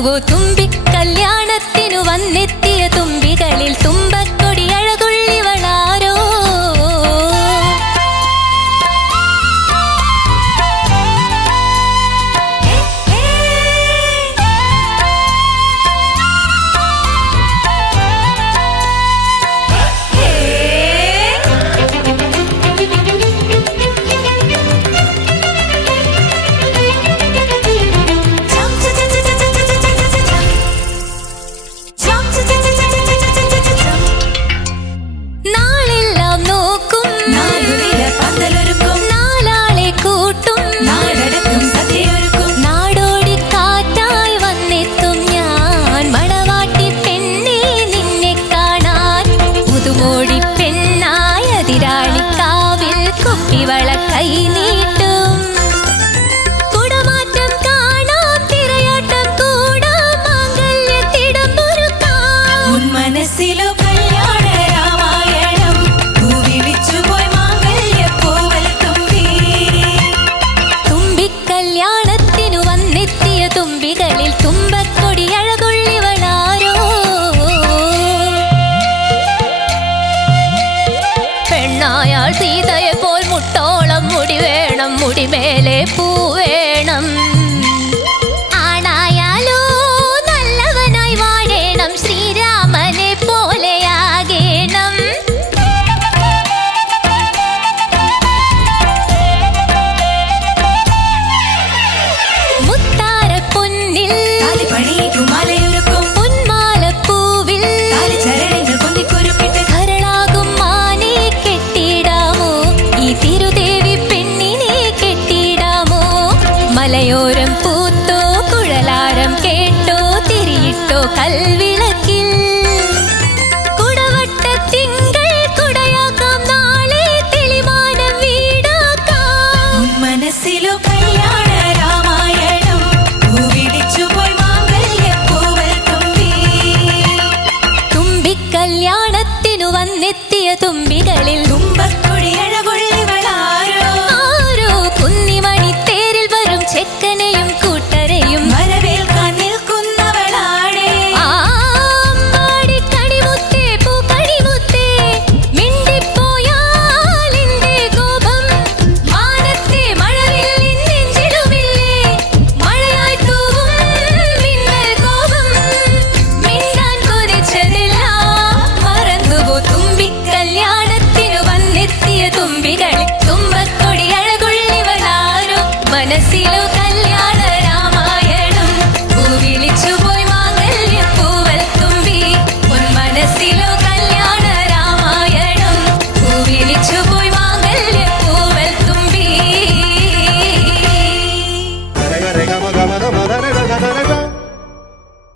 കൊണ്ടുവോ തുമ്പി കല്യാണത്തിനു വന്നേ. 回忆你。முடி மேலே பூ feel it.